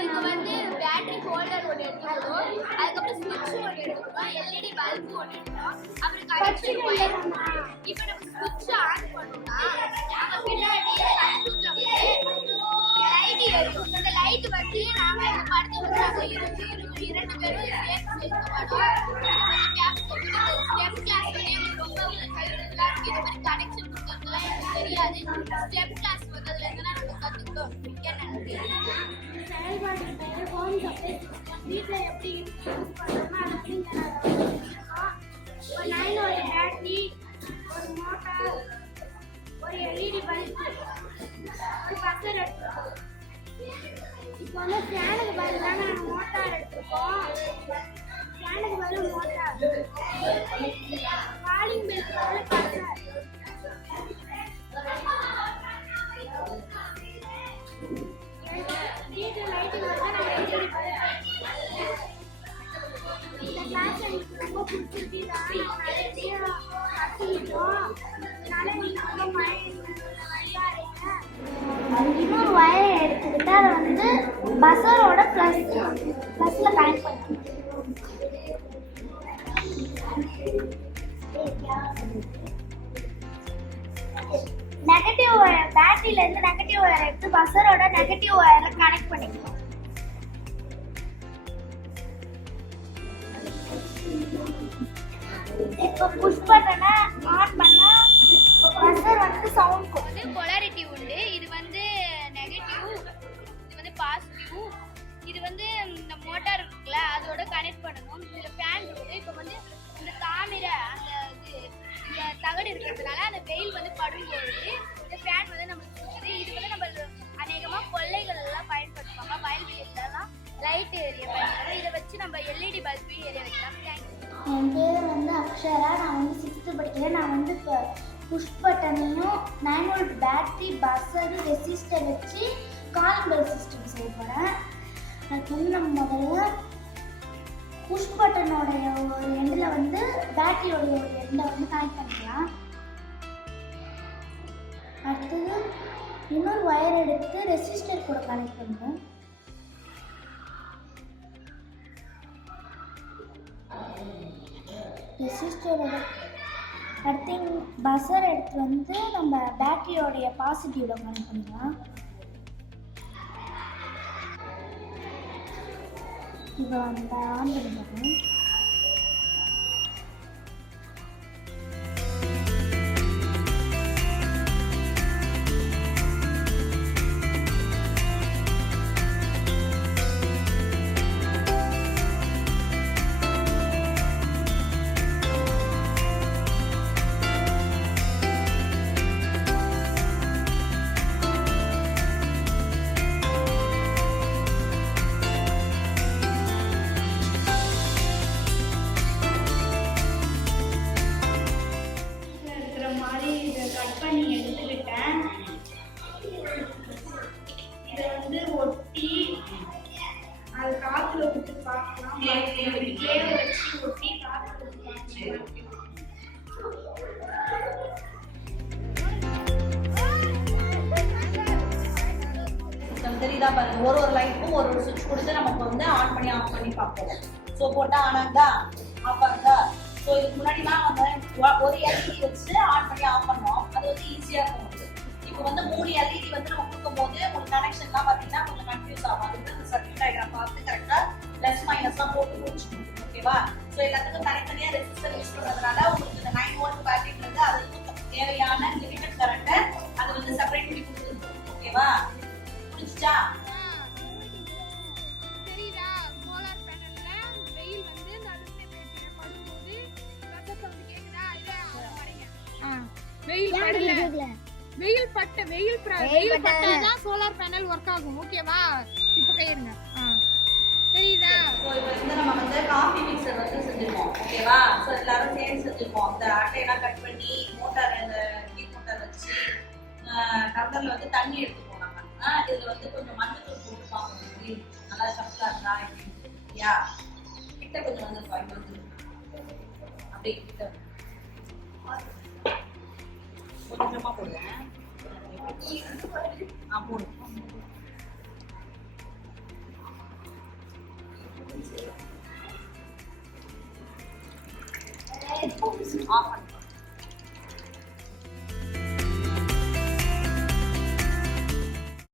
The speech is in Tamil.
இதுக்கு வந்து பேட்டரி ஹோல்டர் ஒன்று எடுத்துக்கணும், அதுக்கப்புறம் ஸ்விட்ச் ஒன்று எடுத்துக்கணும், எல்இடி பல்பு ஒன்று எடுக்கணும், அப்புறம் கனெக்ஷன் ஒயர். இப்போ நம்ம ஸ்விட்ச் ஆன் பண்ணோம்னா நம்ம பின்னாடி சர்க்யூட்ல வந்து லைட் எரியும். இந்த லைட் வந்து நாம இந்த படத்தை வந்து நாங்கள் இரண்டு பேரும் சேர்த்து செலுத்தப்படும். ஸ்டெப் கிளாஸ் வந்து எனக்கு ரொம்ப ஹெல்ப்ஃபுல்லா இருக்கு. இந்த மாதிரி கனெக்ஷன் கொடுக்கறதுலாம் எனக்கு தெரியாது. ஸ்டெப் கிளாஸ் வந்ததுல இருந்து நாங்கள் கற்றுக்கிட்டோம். மிக்க நன்றி. செயல்பாடு ஹோம் சப்ளை வீட்டில் எப்படி யூஸ் பண்ணணுமோ அதை வந்து ஒரு 9 ஒரு பேட்டரி, ஒரு மோட்டார், ஒரு எல்இடி பல்ப், ஒரு பசர் எடுத்துருக்கோம். இப்போ வந்து ஃபேனுக்கு பதிலாக நாங்கள் மோட்டார் எடுத்துருக்கோம். ஃபேனுக்கு பதில் மோட்டார், காலிங் பெல்லுக்கு பதில் பசர். வீட்டில் லைட்டிங் வந்து நாங்கள் எல்இடி பல்ப். இந்த கிளாஸ் எனக்கு ரொம்ப பிடிச்சிருக்கு. நாங்கள் நிறைய விஷயம் கற்றுக்கிட்டோம். அதனால நீங்கள் ரொம்ப வழியாக இருங்க. இன்னொரு வயரை எடுத்துக்கிட்டு அதை வந்து பஸ்ஸரோட ப்ளஸில் கனெக்ட் பண்ணணும். நெகட்டிவ் ஒயர் பேட்டரியிலேருந்து நெகட்டிவ் ஒயர் எடுத்து பஸ்ஸரோட நெகட்டிவ் ஒயரை கனெக்ட் பண்ணிக்கணும். இப்போ புஷ் பட்டனை ஆன் பண்ணா பஸ்ஸர் வந்து சவுண்ட் வந்து பொலாரிட்டி உண்டு. இது வந்து நெகட்டிவ், இது வந்து பாசிட்டிவ். இது வந்து இந்த மோட்டார் இருக்குல்ல அதோட கனெக்ட் பண்ணணும். இதில் ஃபேன் இருக்குது. இப்போ வந்து இந்த தாமிரை அந்த இந்த தகடு இருக்கிறதுனால அந்த வெயில் வந்து படும்போது இந்த ஃபேன் வந்து நம்மளுக்கு கொடுக்குது. இது வந்து நம்ம அநேகமாக கொள்ளைகள் எல்லாம் பயன்படுத்துவாங்க. வயல்வெளியிலலாம் லைட் ஏரியா பயன்படுத்தும். இதை வச்சு நம்ம எல்இடி பல்பு ஏரியா வைக்கலாம். தேங்க்யூ. என் பேர் வந்து அக்ஷரா. நான் வந்து 6th படிக்கிறேன். நான் வந்து இப்போ புஷ் பட்டனையும் 9 வோல்ட் பேட்டரி, பஸ்ஸரு, ரெசிஸ்டர் வச்சு காலிங் பெல் சிஸ்டம் செய்ய போகிறேன். அதுக்கு வந்து நம்ம முதல்ல புஷ் பட்டனோடைய ஒரு எண்டில் வந்து பேட்டரியோடைய ஒரு எண்டில் வந்து கனெக்ட் பண்ணிக்கலாம். அடுத்தது இன்னொரு ஒயர் எடுத்து ரெசிஸ்டர் கூட கனெக்ட் பண்ணுவோம். ரெசிஸ்டரோட அடுத்து பஸ்ஸர் எடுத்து வந்து நம்ம பேட்டரியோடைய பாசிட்டிவில் கனெக்ட் பண்ணிக்கலாம். இப்போ நம்ம ஆன் பண்ணிக்கலாம். தெரியுதா பாருங்க, ஒரு லைட்டுக்கும் ஒரு சுவிட்ச் கொடுத்து நமக்கு வந்து ஆன் பண்ணி ஆஃப் பண்ணி பார்ப்போம். ஸோ போட்டா ஆனாங்க ஆஃப் ஆகுதா. ஸோ இதுக்கு முன்னாடிலாம் வந்து ஒரு எல்இடி வச்சு ஆன் பண்ணி ஆஃப் பண்ணோம். அது வந்து ஈஸியாக இருக்கும். இப்போ வந்து 3 எல்இடி வந்து நம்ம கொடுக்கும் போது உங்களுக்கு கனெக்ஷன்லாம் பார்த்தீங்கன்னா கொஞ்சம் கன்ஃபியூஸ் ஆகும். அதுக்கு இந்த சர்க்யூட் டயக்ராம் பார்த்து கரெக்டாக ப்ளஸ் மைனஸ்லாம் போட்டு முடிச்சுக்கணும். ஓகேவா? ஸோ எல்லாத்துக்கும் தனித்தனியாக ரெசிஸ்டர் யூஸ் பண்ணுறதுனால உங்களுக்கு இந்த 9 வோல்ட் பேட்டரிங்கிறது அதுக்கு தேவையான லிமிட்டட் கரண்ட்டை அது வந்து செப்பரேட் பண்ணி கொடுத்துருக்கு. ஓகேவா? புரிஞ்சுச்சா? தெரியுதா? சோலார் பேனல்ல வெயில் வந்து நடுவுல பேட்டரியில படும்போது ரத்த சவுண்ட் கேக்குதா? இத பாருங்க. வெயில் படல. வெயில் பட்டாதான் சோலார் பேனல் ஒர்க் ஆகும். ஓகேவா? இப்போ கையிடுங்க. தெரியுதா? ஸோ இப்போ வந்து நம்ம வந்து காஃபி மிக்சர் வந்து செஞ்சிருக்கோம். ஓகேவா? ஸோ எல்லாரும் சேர்ந்து செஞ்சிருக்கோம். அந்த அட்டையெல்லாம் கட் பண்ணி மோட்டார் அந்த ஹீட் மோட்டார் வச்சு டம்ளர்ல வந்து தண்ணி எடுத்துப்போம். நம்ம இதுல வந்து கொஞ்சம் மஞ்சள் போட்டு பார்க்கணும். நல்லா சப்ளா இருந்தா இல்லையா? கிட்ட கொஞ்சம் வந்து அப்படியே கிட்ட கொஞ்சமா போடுவேன். போடுங்க. எப்போ ஆஃப் பண்ணு